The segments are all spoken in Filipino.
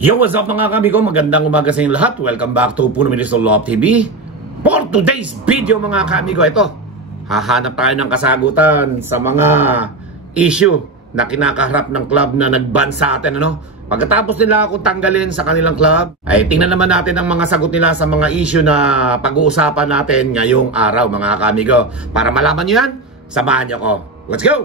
Yo, what's up mga kami ko? Magandang umaga sa inyo lahat. Welcome back to Puno Ministro Love TV. For today's video mga kami ko, ito, hahanap tayo ng kasagutan sa mga issue na kinakaharap ng club na nag-ban sa atin, ano? Pagkatapos nila ako tanggalin sa kanilang club, ay tingnan naman natin ang mga sagot nila sa mga issue na pag-uusapan natin ngayong araw mga kami ko. Para malaman nyo yan, samahan nyo ko. Let's go!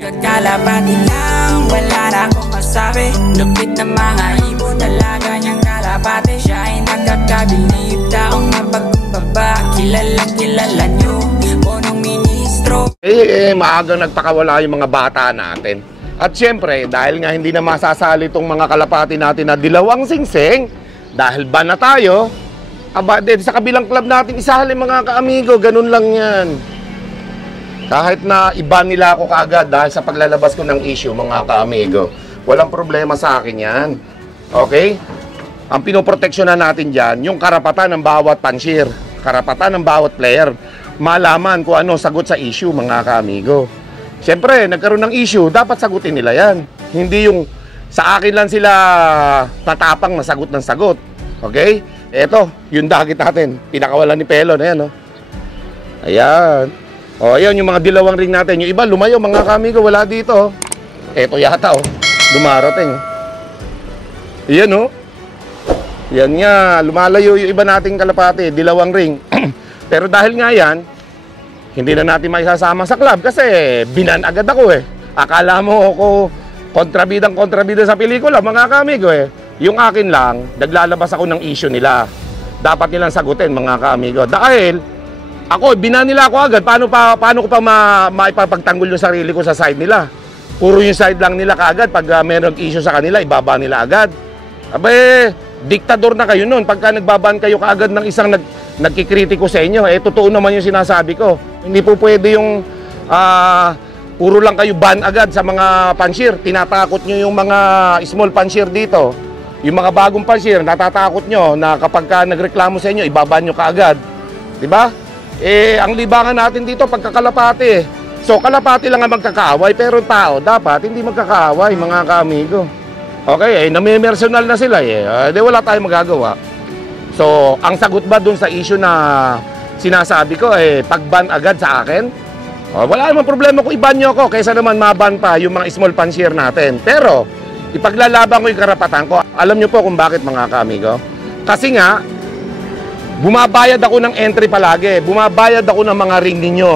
Kalapati lang, wala na akong masabi. Lupit na mga ibon, dalaga niyang kalapati. Siya ay nakakabilib, taong mapagkumbaba. Kilalang kilala niyo, punong ministro. Maagang nagpakawala yung mga bata natin. At syempre, dahil nga hindi na masasali itong mga kalapati natin na dilawang singsing, dahil ban na tayo, sa kabilang club natin isali mga kaamigo, ganun lang yan. Kahit na iba nila ako kaagad dahil sa paglalabas ko ng issue, mga ka-amigo, walang problema sa akin yan. Okay? Ang pinoproteksyonan natin dyan, yung karapatan ng bawat pansyir, karapatan ng bawat player, malaman kung ano sagot sa issue, mga ka-amigo. Siyempre, nagkaroon ng issue, dapat sagutin nila yan. Hindi yung sa akin lang sila tatapang na sagot ng sagot. Okay? Eto, yung dagit natin, pinakawalan ni Pelo na yan, no? Ayan. O, ayan yung mga dilawang ring natin. Yung iba, lumayo, mga kamigo, wala dito. Eto yata, dumarating. Ayan, Yan nga, lumalayo yung iba nating kalapati, dilawang ring. Pero dahil nga yan, hindi na natin maisasama sa club kasi binan agad ako, Akala mo ako kontrabida sa pelikula, mga kamigo, Yung akin lang, naglalabas ako ng issue nila. Dapat nilang sagutin, mga kamigo. Dahil ako, binan nila ako agad. Paano ko pa maipapagtanggol yung sarili ko sa side nila? Puro yung side lang nila kaagad. Pag mayroong issue sa kanila, ibaba nila agad. Abe, diktador na kayo nun. Pagka nagbaban kayo kaagad ng isang nagkikritiko sa inyo, totoo naman yung sinasabi ko. Hindi po pwede yung puro lang kayo ban agad sa mga pansyir. Tinatakot nyo yung mga small pansyir dito. Yung mga bagong pansyir, natatakot nyo na kapag nagreklamo sa inyo, ibaba nyo kaagad. Diba? Ang libangan natin dito, pagkakalapati. So, kalapati lang ang magkakaaway, pero tao, dapat hindi magkakaaway, mga kaamigo. Okay, nami-personal na sila, di wala tayong magagawa. So, ang sagot ba dun sa issue na sinasabi ko, pag-ban agad sa akin? Wala namang problema kung i-ban nyo ako, kaysa naman maban pa yung mga small pansier natin. Pero, ipaglalaban ko yung karapatan ko. Alam nyo po kung bakit, mga kaamigo? Kasi nga, bumabayad ako ng entry palagi. Bumabayad ako ng mga ring ninyo.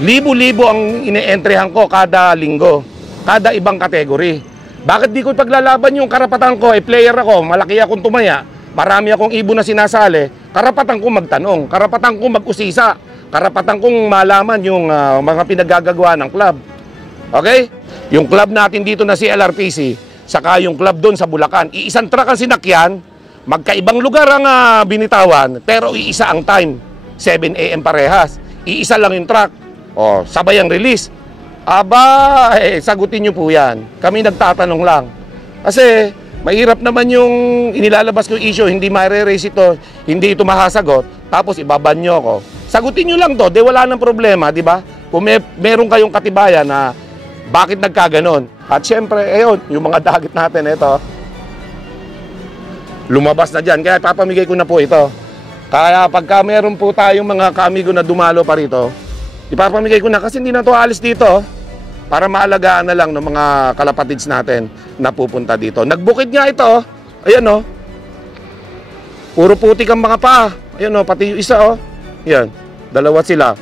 Libo-libo ang ine-entryhan ko kada linggo. Kada ibang kategory. Bakit di ko paglalaban yung karapatan ko? Player ako, malaki akong tumaya. Marami akong ibon na sinasali. Karapatan kong magtanong. Karapatan kong mag-usisa. Karapatan kong malaman yung mga pinagagagawa ng club. Okay? Yung club natin dito na si LRPC, saka yung club doon sa Bulacan. Iisang truck ang sinakyan. Magkaibang lugar ang binitawan, pero iisa ang time. 7 AM parehas. Iisa lang yung truck. Sabay ang release. Aba, sagutin nyo po yan. Kami nagtatanong lang. Kasi, mahirap naman yung inilalabas ko issue, hindi ma-re-raise ito, hindi ito makasagot, tapos ibaban nyo ako. Sagutin nyo lang to, di wala nang problema, di ba? Kung meron kayong katibayan na bakit nagkaganon. At syempre, yung mga dagit natin, ito, lumabas na dyan, kaya papamigay ko na po ito. Kaya pagka meron po tayong mga kaamigo na dumalo pa rito, ipapamigay ko na kasi hindi na to alis dito, para maalagaan na lang ng mga kalapatids natin na pupunta dito. Nagbukid nga ito, ayan puro putik ang mga paa, ayan pati yung isa yan, dalawa sila.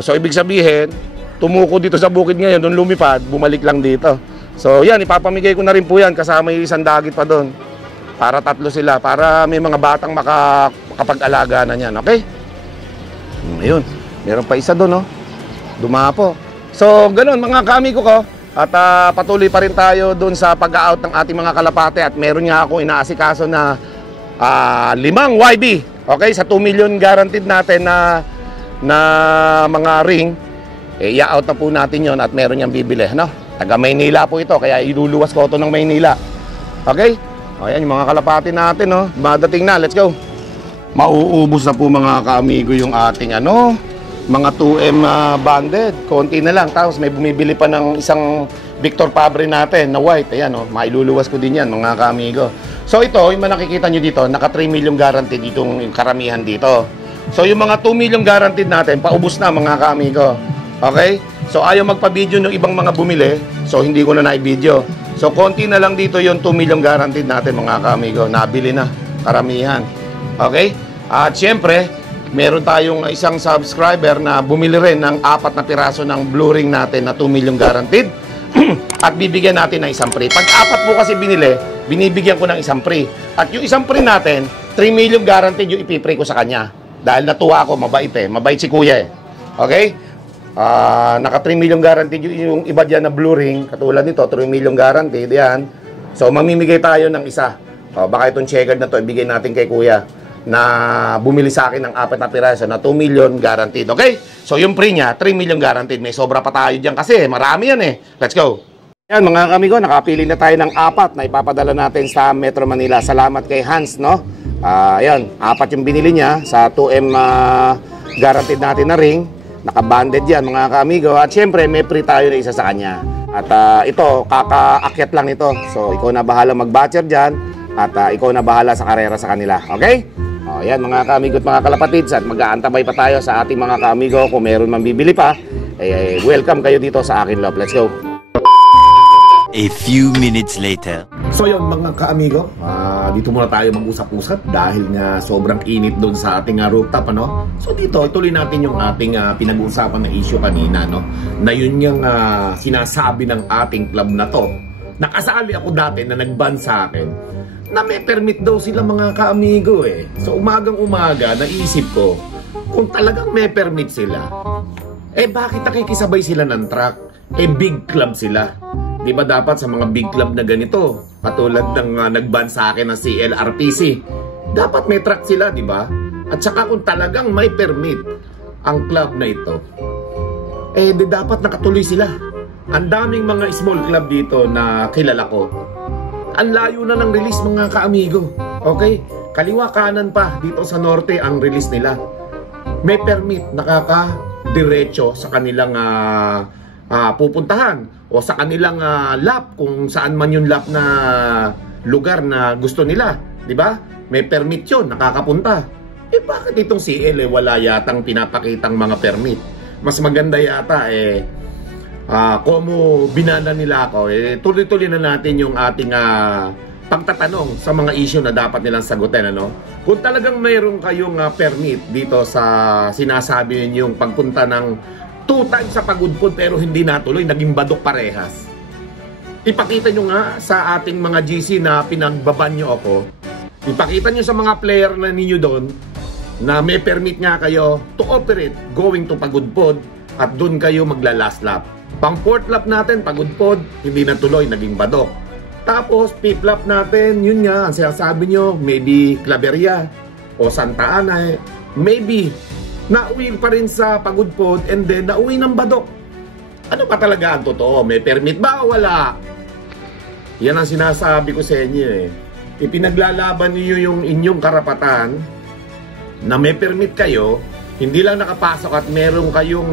So ibig sabihin, tumuko dito sa bukid ngayon, doon lumipad, bumalik lang dito. So yan, ipapamigay ko na rin po yan, kasama yung isang dagit pa doon. Para tatlo sila, para may mga batang makapag-alaga na yan, okay? Ayun, meron pa isa doon, dumapo. So, ganun, mga kaamigo ko. At patuloy pa rin tayo doon sa pag-out ng ating mga kalapate. At meron nga ako inaasikaso na 5 YB, okay? Sa 2 million guaranteed natin na mga ring, i-out na po natin yon at meron niyang bibili, Taga Maynila po ito, kaya iluluwas ko ito ng Maynila. Okay? Ayan yung mga kalapati natin, Madating na, let's go. Mauubos na po mga kaamigo yung ating mga 2M banded. Konti na lang, tapos may bumibili pa ng isang Victor Fabre natin na white. Ayan, oh, mailuluwas ko din yan, mga kaamigo. So ito, yung nakikita nyo dito, naka 3 million guaranteed itong karamihan dito. So yung mga 2 million guaranteed natin, paubos na, mga kaamigo. Okay? So ayaw magpa-video ng ibang mga bumili, so hindi ko na na-video. So konti na lang dito yung 2 million guaranteed natin, mga kaamigo. Nabili na, karamihan. Okay? At syempre, meron tayong isang subscriber na bumili rin ng 4 na piraso ng blue ring natin na 2 million guaranteed. At bibigyan natin ng isang free. Pag 4 po kasi binili, binibigyan ko ng isang free. At yung isang free natin, 3 million guaranteed yung ipipray ko sa kanya. Dahil natuwa ako, mabait eh. Mabait si kuya eh. Okay? Naka 3 million guaranteed yung iba dyan na blue ring. Katulad nito, 3 million guaranteed. Yan. So, mamimigay tayo ng isa. Baka itong checkered na to, ibigay natin kay kuya na bumili sa akin ng 4 na piraso na 2 million guaranteed. Okay? So, yung free niya, 3 million guaranteed. May sobra pa tayo dyan kasi marami yan eh. Let's go! Yan, mga kamigo, nakapili na tayo ng 4 na ipapadala natin sa Metro Manila. Salamat kay Hans, no? Yan, 4 yung binili niya sa 2M guaranteed natin na ring. Naka-banded yan, mga kamigo. At syempre, may free tayo na isa sa kanya. At ito, kakaakyat lang ito. So, ikaw na bahala mag-batcher dyan. At ikaw na bahala sa karera sa kanila. Okay? Yan, mga kaamigo at mga kalapatids. At mag-aantabay pa tayo sa ating mga kaamigo. Kung meron man bibili pa, welcome kayo dito sa akin, love. Let's go! A few minutes later. So yun, mga kaamigo, dito muna tayo mag-usap-usap dahil nga sobrang init doon sa ating rooftop, ano? So dito, ituloy natin yung ating pinag-uusapan na issue kanina, no? Na yun yung sinasabi ng ating club na to. Nakasali ako dati na nag-ban sa akin na may permit daw sila, mga kaamigo eh. So umagang-umaga, naisip ko, kung talagang may permit sila, bakit nakikisabay sila ng truck? Big club sila. Di ba dapat sa mga big club na ganito, katulad ng nag-ban sa akin ng CLRPC, dapat may truck sila, di ba? At saka kung talagang may permit ang club na ito, di dapat nakatuloy sila. Ang daming mga small club dito na kilala ko. Ang layo na ng release, mga kaamigo. Okay? Kaliwa kanan pa dito sa norte ang release nila. May permit, nakaka-diretso sa kanilang pupuntahan o sa kanilang lap, kung saan man yung lap na lugar na gusto nila, di ba? May permit yun, nakakapunta. Bakit itong CL wala yatang pinapakitang mga permit? Mas maganda yata como binana nila ako, tuloy-tuloy na natin yung ating pagtatanong sa mga issue na dapat nilang sagutin, ano? Kung talagang mayroon kayong permit dito sa sinasabi ninyong pagpunta ng 2 times sa Pagudpod pero hindi natuloy, naging badok parehas. Ipakita nyo nga sa ating mga GC na pinagbaban nyo ako. Ipakita nyo sa mga player na ninyo doon na may permit nga kayo to operate going to Pagudpod at doon kayo magla-last lap. Pang 4th lap natin, Pagudpod, hindi natuloy, naging badok. Tapos, 5th lap natin, yun nga, ang sinasabi nyo, maybe Claveria o Santa Ana, maybe nauwi pa rin sa Pagudpod and then nauwi ng badok. Ano ba talaga ang totoo? May permit ba o wala? Yan ang sinasabi ko sa inyo eh. Ipinaglalaban niyo yung inyong karapatan na may permit kayo, hindi lang nakapasok at meron kayong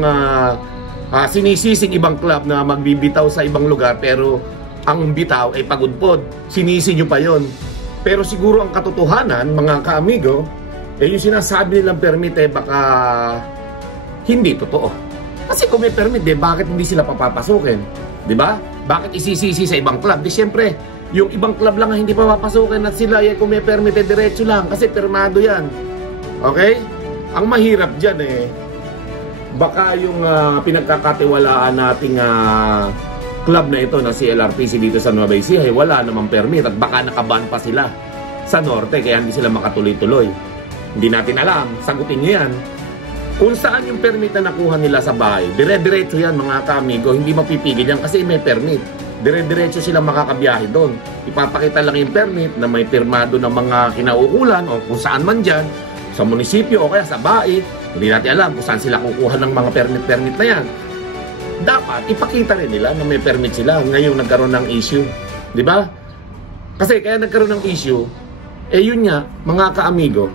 sinisising ibang club na magbibitaw sa ibang lugar pero ang bitaw ay Pagudpod. Sinisi nyo pa yon. Pero siguro ang katotohanan, mga kaamigo, yung sinasabi nilang permit baka hindi totoo. Kasi kung may permit, bakit hindi sila papapasukin? Di ba? Bakit isisisi sa ibang club? Di syempre, yung ibang club lang hindi papapasukin at sila kung may permit, diretso lang kasi permado yan. Okay? Ang mahirap dyan baka yung pinagkakatiwalaan nating club na ito na CLRPC dito sa Nueva Ecija, wala namang permit at baka nakaban pa sila sa norte kaya hindi sila makatuloy-tuloy. Hindi natin alam, sagutin nyo yan. Kung saan yung permit na nakuha nila sa bahay, dire-diretso yan, mga kaamigo, hindi mapipigil yan kasi may permit. Dire-diretso sila makakabiyahe doon. Ipapakita lang yung permit na may pirmado ng mga kinauukulan o kung saan man dyan, sa munisipyo o kaya sa bahay. Hindi natin alam kung saan sila kukuha ng mga permit na yan. Dapat ipakita rin nila na may permit sila ngayong nagkaroon ng issue. Di ba? Kasi kaya nagkaroon ng issue, yun nga, mga kaamigo,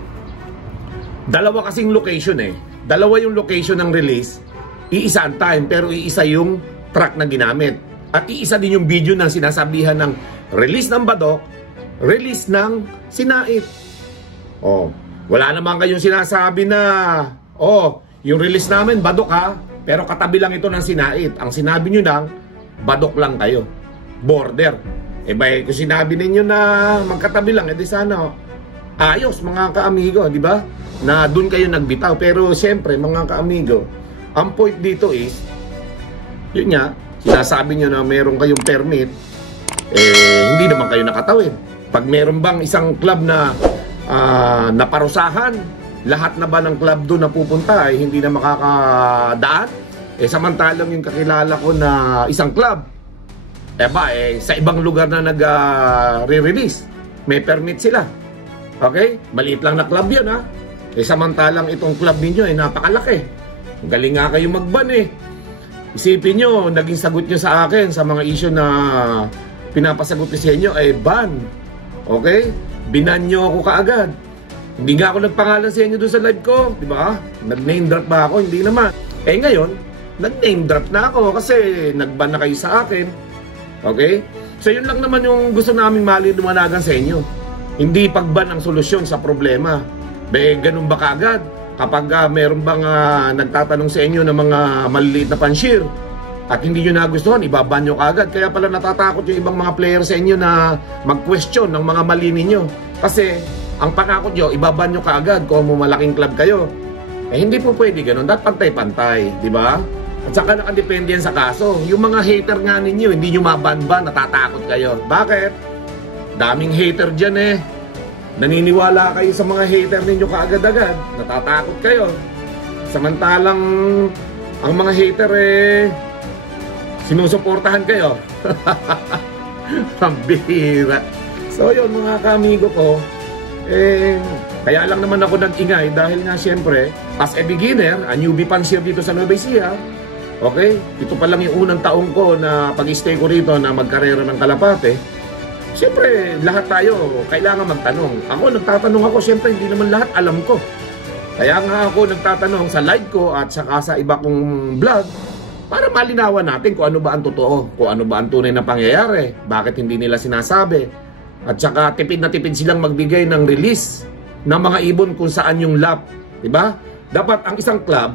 dalawa kasing location Dalawa yung location ng release, iisa ang time pero iisa yung truck na ginamit. At iisa din yung video na sinasabihan ng release ng Badok, release ng Sinait. Oh, wala naman kayong sinasabi na, yung release namin, Badok ha, pero katabi lang ito ng Sinait. Ang sinabi nyo lang, Badok lang kayo. Border. Kung sinabi ninyo na magkatabi lang, edi sana, ayos mga kaamigo, di ba? Na doon kayo nagbitaw. Pero siyempre, mga kaamigo, ang point dito is, yun nga, sinasabi nyo na meron kayong permit, hindi naman kayo nakatawid. Pag meron bang isang club na naparusahan, lahat na ba ng club doon na pupunta ay hindi na makakadaan? Samantalang yung kakilala ko na isang club, sa ibang lugar na nag-re-release, may permit sila. Okay? Maliit lang na club yun ha. Samantalang itong club ninyo ay napakalaki. Galing nga kayo magban Isipin nyo, naging sagot nyo sa akin sa mga issue na pinapasagot ko sa inyo ay ban. Okay? Binan nyo ako kaagad. Hindi nga ako nagpangalan sa inyo doon sa live ko. Di ba? Nag-name drop ba ako? Hindi naman. Ngayon, nag-name drop na ako kasi nag-ban na kayo sa akin. Okay? So yun lang naman yung gusto naming maliwanagan sa inyo. Hindi pagban ang solusyon sa problema. Ganun ba kaagad? Kapag meron bang nagtatanong sa inyo ng mga maliliit na panshir at hindi nyo nagustuhan, ibaban nyo kaagad. Kaya pala natatakot yung ibang mga player sa inyo na mag-question ng mga mali ninyo. Kasi ang panakot nyo, ibaban nyo kaagad kung malaking club kayo. Hindi po pwede ganun. Dapat pantay-pantay, di ba? At saka nakadepende yan sa kaso. Yung mga hater nga ninyo, hindi nyo maban-ban, natatakot kayo. Bakit? Daming hater dyan Naniniwala kayo sa mga hater ninyo kaagad-agad. Natatakot kayo. Samantalang ang mga hater sinusuportahan kayo. Pambihira. So yun mga kaamigo ko, kaya lang naman ako nag-ingay dahil nga siyempre, as a beginner, a newbie pansier dito sa Nueva Ecija, okay? Ito pa lang yung unang taong ko na pag-stay ko rito na magkarera ng Kalapate. Siyempre, lahat tayo kailangan magtanong. Ako, nagtatanong ako, siyempre, hindi naman lahat alam ko. Kaya nga ako nagtatanong sa live ko at saka sa iba kong vlog para malinawan natin kung ano ba ang totoo, kung ano ba ang tunay na pangyayari, bakit hindi nila sinasabi. At saka tipid na tipid silang magbigay ng release ng mga ibon kung saan yung lap. Diba? Dapat ang isang club,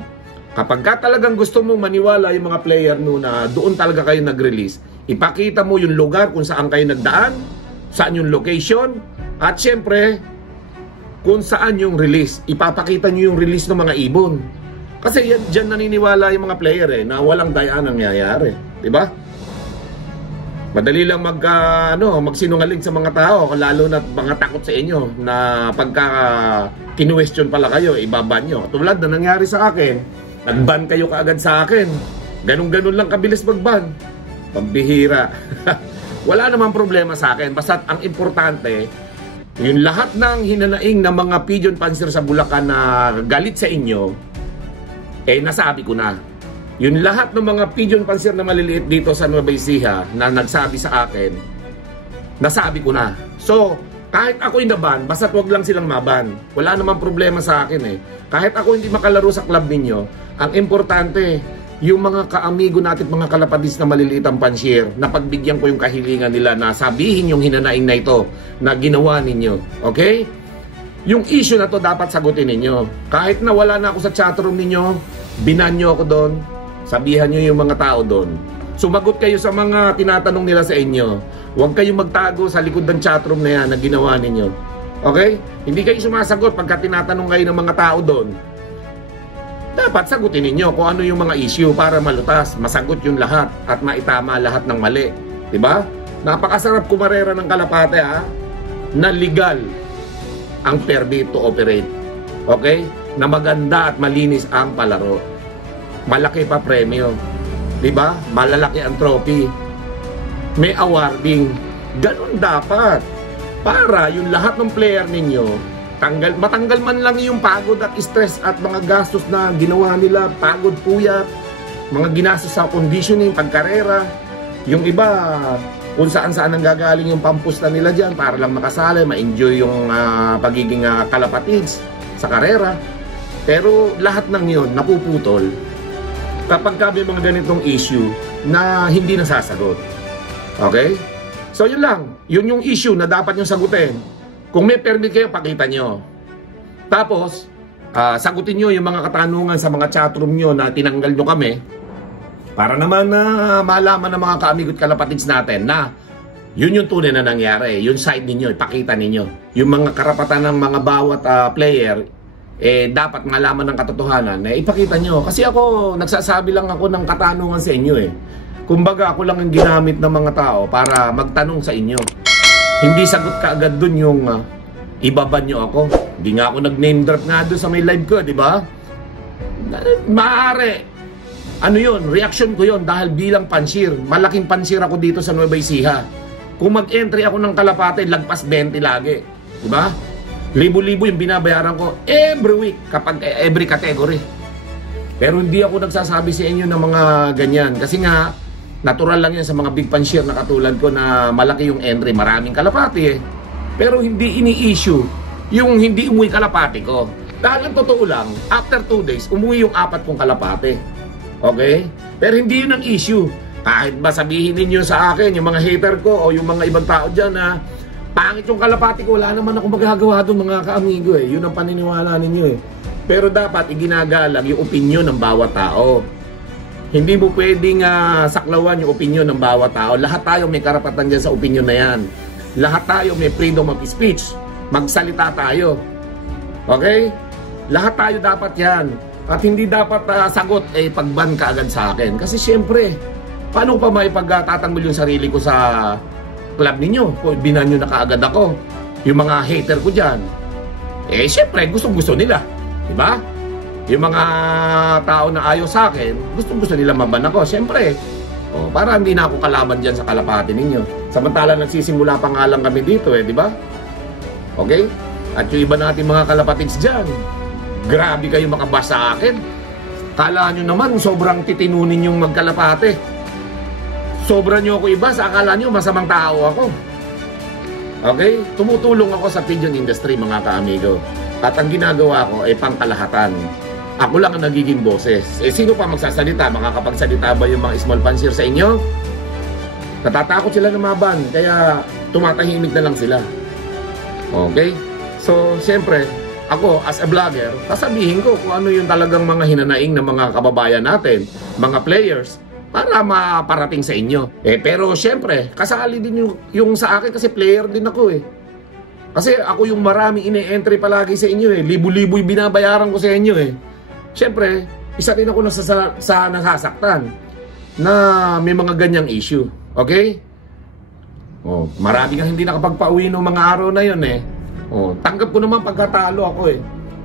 kapag ka talagang gusto mo maniwala yung mga player no na doon talaga kayo nag-release, ipakita mo yung lugar kung saan kayo nagdaan, saan yung location, at syempre, kung saan yung release. Ipapakita nyo yung release ng mga ibon. Kasi yan, dyan naniniwala yung mga player na walang dayaan ang nangyayari. Diba? Madali lang magsinungaling sa mga tao, lalo na mga takot sa inyo na pagka kinuwestiyon pala kayo, ibaban nyo. Tulad na nangyari sa akin, nag-ban kayo kaagad sa akin. Ganun-ganun lang kabilis mag-ban. Pambihira. Wala namang problema sa akin. Basta ang importante, yung lahat ng hinanaing ng mga pigeon pansier sa Bulacan na galit sa inyo, nasabi ko na. Yung lahat ng mga pigeon pansier na maliliit dito sa Nueva Ecija na nagsabi sa akin, nasabi ko na. So, kahit ako inaban, basta't wag lang silang maban. Wala namang problema sa akin Kahit ako hindi makalaro sa club ninyo, ang importante, yung mga kaamigo natin, mga kalapadis na maliliit ang pansier, na pagbigyan ko yung kahilingan nila na sabihin yung hinanaing na ito na ginawa ninyo. Okay? Yung issue na to dapat sagutin ninyo. Kahit na wala na ako sa chatroom ninyo, binan nyo ako doon, sabihan nyo yung mga tao doon. Sumagot kayo sa mga tinatanong nila sa inyo. Huwag kayong magtago sa likod ng chatroom na yan na ginawa ninyo. Okay? Hindi kayo sumasagot pagka tinatanong kayo ng mga tao doon. Dapat sagutin ninyo kung ano yung mga issue para malutas, masagot yung lahat at maitama lahat ng mali. Diba? Napakasarap kumarera ng Kalapate na legal ang permit to operate. Okay? Na maganda at malinis ang palaro. Malaki pa premyo. Diba? Malalaki ang trophy. May awarding. Ganun dapat. Para yung lahat ng player ninyo matanggal man lang yung pagod at stress at mga gastos na ginawa nila, pagod, puyat, mga ginastos sa conditioning, pagkarera. Yung iba, kung saan-saan ang gagaling yung pampusta nila dyan para lang makasali, ma-enjoy yung pagiging kalapatids sa karera. Pero lahat ng yun, napuputol. Kapag may mga ganitong issue, na hindi nasasagot. Okay? So yun lang. Yun yung issue na dapat nyo sagutin. Kung may permit kayo, pakita nyo. Tapos, sagutin nyo yung mga katanungan sa mga chatroom nyo na tinanggal nyo kami para naman na malaman ng mga kaamigot kalapatids natin na yun yung tunay na nangyari. Yung side ninyo, ipakita ninyo. Yung mga karapatan ng mga bawat player, dapat malaman ng katotohanan, ipakita nyo. Kasi ako, nagsasabi lang ako ng katanungan sa inyo Kumbaga, ako lang ang ginamit ng mga tao para magtanong sa inyo. Hindi sagot ka agad dun yung ibaban nyo ako. Hindi nga ako nag-name drop nga doon sa may live ko, di ba? Maaari. Ano yun? Reaction ko yun dahil bilang pansir. Malaking pansir ako dito sa Nueva Ecija. Kung mag-entry ako ng Kalapate, lagpas 20 lagi. Di ba? Libo-libo yung binabayaran ko every week kapag every category. Pero hindi ako nagsasabi sa inyo ng mga ganyan. Kasi nga, natural lang yan sa mga big pansir na katulad ko na malaki yung entry. Maraming Kalapate Pero hindi ini-issue yung hindi umuwi Kalapate ko. Dahil ang totoo lang, after 2 days, umuwi yung 4 kong Kalapate. Okay? Pero hindi yun ang issue. Kahit ba sabihin ninyo sa akin, yung mga hater ko o yung mga ibang tao dyan na pangit yung Kalapate ko, wala naman ako magagawa doon mga kaamigo Yun ang paniniwala ninyo Pero dapat iginagalang yung opinion ng bawat tao. Hindi mo pwedeng saklawan yung opinion ng bawat tao. Lahat tayo may karapatan dyan sa opinion na yan. Lahat tayo may freedom of speech. Magsalita tayo. Okay? Lahat tayo dapat yan. At hindi dapat sagot pagban ka agad sa akin. Kasi syempre, paano pa may pagtatanggol yung sarili ko sa club ninyo? Kung binan nyo na kaagad ako. Yung mga hater ko dyan. Syempre, gustong-gusto nila. Diba? Yung mga tao na ayaw sa akin, gustong-gusto nila maban ako. Syempre, para hindi na ako kalaban dyan sa Kalapate ninyo. Samantala, nagsisimula pa nga lang kami dito di ba? Okay? At yung iba natin mga Kalapatids dyan, grabe kayo makabas sa akin. Kala nyo naman, sobrang titinunin yung magkalapate. Sobra nyo ako iba, sa akala nyo masamang tao ako. Okay? Tumutulong ako sa pigeon industry mga kaamigo. At ang ginagawa ko ay pangkalahatan. Ako lang ang nagiging boses. Sino pa magsasalita? Makakapagsalita ba yung mga small pansir sa inyo? Natatakot sila na maban, kaya tumatahimik na lang sila. Okay? So, siyempre, ako as a vlogger, sasabihin ko kung ano yung talagang mga hinanaing ng mga kababayan natin, mga players, para maparating sa inyo. Pero siyempre, kasali din yung sa akin kasi player din ako Kasi ako yung maraming ine-entry palagi sa inyo Libo-libo yung binabayaran ko sa inyo Siyempre, isa din ako sa nasasaktan na may mga ganyang issue. Okay? Marami nga hindi nakapagpauwi ng mga araw na yun tanggap ko naman pagkatalo ako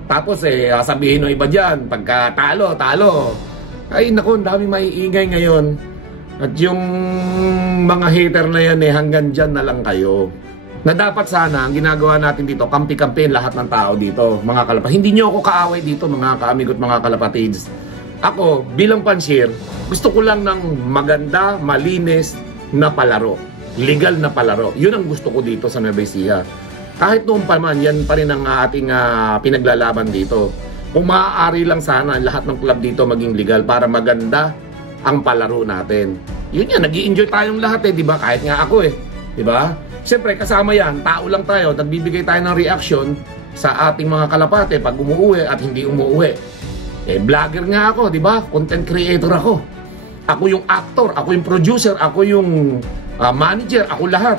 Tapos sabihin ng iba dyan, pagkatalo, talo. Ay naku, dami maiingay ngayon. At yung mga hater na yan hanggang dyan na lang kayo. Na dapat sana, ang ginagawa natin dito, kampi-kampihin lahat ng tao dito, mga kalapatids. Hindi nyo ako kaaway dito, mga kaamigot, mga kalapatids. Ako, bilang pansir, gusto ko lang ng maganda, malinis na palaro. Legal na palaro. Yun ang gusto ko dito sa Nueva Ecija. Kahit noon pa man, yan pa rin ang ating pinaglalaban dito. Kung maaari lang sana, lahat ng club dito maging legal para maganda ang palaro natin. Yun yan, nag-i-enjoy tayong lahat di ba? Kahit nga ako di ba? Siyempre, kasama yan, tao lang tayo, nagbibigay tayo ng reaction sa ating mga kalapate pag umuuwi at hindi umuuwi. Vlogger nga ako, di ba? Content creator ako. Ako yung actor, ako yung producer, ako yung manager, ako lahat.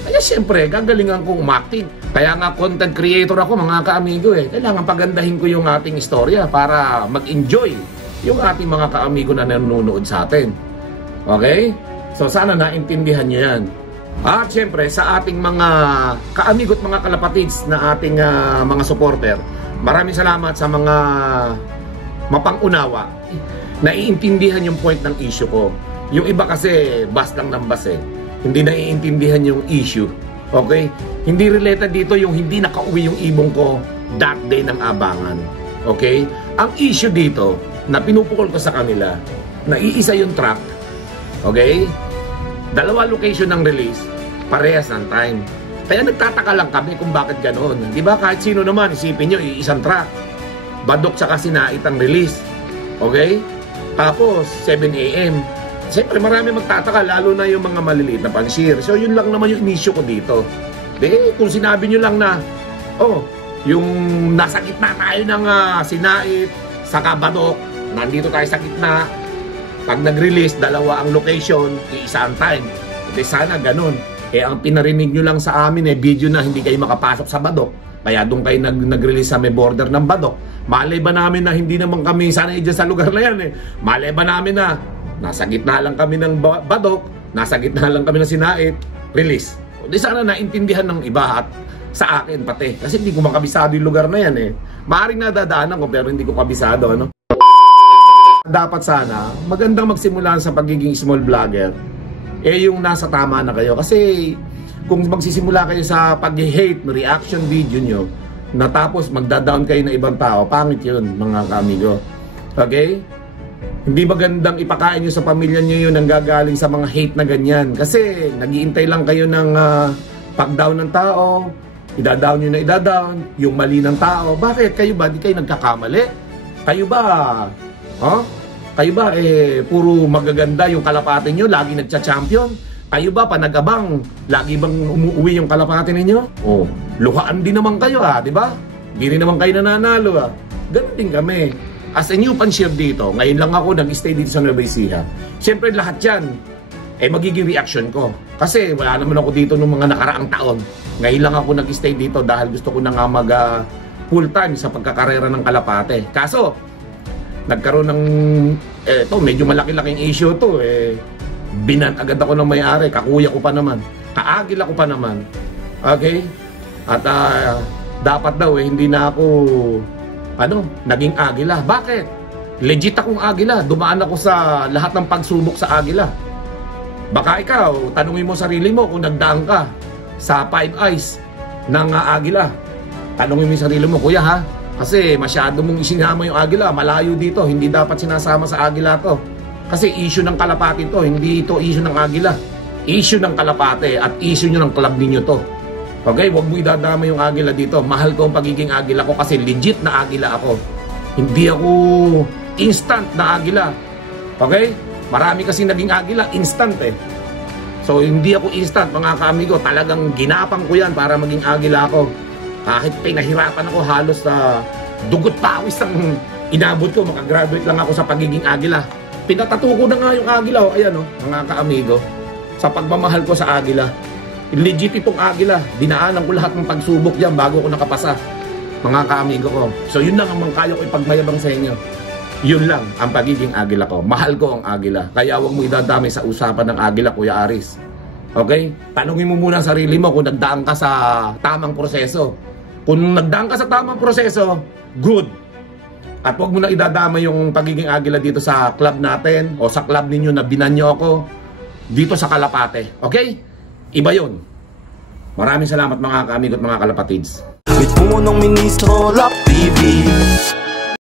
Kaya siyempre, gagalingan ko umakting. Kaya nga content creator ako, mga kaamigo Kailangan pagandahin ko yung ating istorya para mag-enjoy yung ating mga kaamigo na nanonood sa atin. Okay? So sana naintindihan nyo yan. At syempre, sa ating mga kaamigot, mga kalapatids na ating mga supporter, maraming salamat sa mga mapang-unawa. Naiintindihan yung point ng issue ko. Yung iba kasi, bas lang ng bas Hindi naiintindihan yung issue. Okay? Hindi related dito yung hindi nakauwi yung ibong ko that day ng abangan. Okay? Ang issue dito, na pinupukol ko sa kanila, na iisa yung truck. Okay? 2 location ng release, parehas ng time. Kaya nagtataka lang kami kung bakit ganoon. Di ba? Kahit sino naman, isipin nyo, isang track. Badok tsaka Sinait ang release. Okay? Tapos, 7 AM. siyempre marami magtataka, lalo na yung mga maliliit na panshir. So yun lang naman yung inisyo ko dito. Kung sinabi nyo lang na, yung nasa gitna tayo ng Sinait, saka Badok, nandito tayo sa gitna, pag nag-release, dalawa ang location, isa ang time. Sana ganun. Ang pinarinig nyo lang sa amin video na hindi kayo makapasok sa Badok. Kaya doon kayo nag-release sa may border ng Badok. Malay ba namin na hindi naman kami sanay dyan sa lugar na yan Malay ba namin na nasa gitna lang kami ng Badok, nasa gitna lang kami ng Sinait, release. Sana naintindihan ng iba at sa akin pati. Kasi hindi ko makabisado yung lugar na yan Maaaring nadadaanan ko pero hindi ko kabisado Dapat sana, magandang magsimula sa pagiging small vlogger. Yung nasa tama na kayo. Kasi kung magsisimula kayo sa pag-hate, reaction video nyo, natapos magda-down kayo ng ibang tao, pangit yun mga kaamigo. Okay? Hindi magandang ipakain nyo sa pamilya nyo yun ang gagaling sa mga hate na ganyan. Kasi nagiintay lang kayo ng pag-down ng tao, ida-down nyo na ida-down, yung mali ng tao. Bakit? Kayo ba? Di kayo nagkakamali? Kayo ba? Kayo ba puro magaganda yung kalapati nyo, lagi nagcha-champion? Kayo ba panagabang, lagi bang umuwi yung kalapati ninyo? Luhaan din naman kayo di ba? Hindi rin naman kayo nananalo Ganun din kami. As a new panshir dito, ngayon lang ako nag-stay dito sa Nueva Ecija. Siyempre lahat yan, magiging reaction ko. Kasi wala naman ako dito nung mga nakaraang taon. Ngayon lang ako nag-stay dito dahil gusto ko na nga mag full time sa pagkakarera ng kalapate. Kaso, nagkaroon ng medyo malaki-laking issue to binan agad ako ng may-ari, kakuya ko pa naman, kaagila ko pa naman. Okay? At dapat daw hindi na ako naging agila. Bakit? Legit akong agila. Dumaan ako sa lahat ng pagsubok sa agila. Baka ikaw, tanungin mo sarili mo kung nagdaan ka sa Five Eyes ng agila. Tanungin mo sarili mo, kuya kasi masyado mong isinama yung agila. Malayo dito, hindi dapat sinasama sa agila to. Kasi issue ng kalapate to, hindi ito issue ng agila. Issue ng kalapate at issue nyo ng club ninyo to. Okay, wag mo idadama yung agila dito. Mahal ko ang pagiging agila ko kasi legit na agila ako. Hindi ako instant na agila. Okay? Marami kasi naging agila, instant So hindi ako instant mga kaamigo. Talagang ginapang ko yan para maging agila ako. Kahit pinahirapan ako halos sa dugot pawis ang inabot ko. Makagraduate lang ako sa pagiging agila. Pinatato ko na nga yung agila. Ayan mga kaamigo. Sa pagmamahal ko sa agila. Legit itong agila. Dinaanan ko lahat ng pagsubok yan bago ko nakapasa. Mga kaamigo ko. So yun lang ang kaya ko ipagmayabang sa inyo. Yun lang ang pagiging agila ko. Mahal ko ang agila. Kaya huwag mo idadami sa usapan ng agila, Kuya Aris. Okay? Tanungin mo muna sarili mo kung nagdaan ka sa tamang proseso. Kung nagdaan ka sa tamang proseso, good. At huwag mo na idadama yung pagiging agila dito sa club natin o sa club ninyo na binanyo ako dito sa Kalapate. Okay? Iba yun. Maraming salamat mga kaamigo at mga kalapatids. With punong ministro, Lap TV.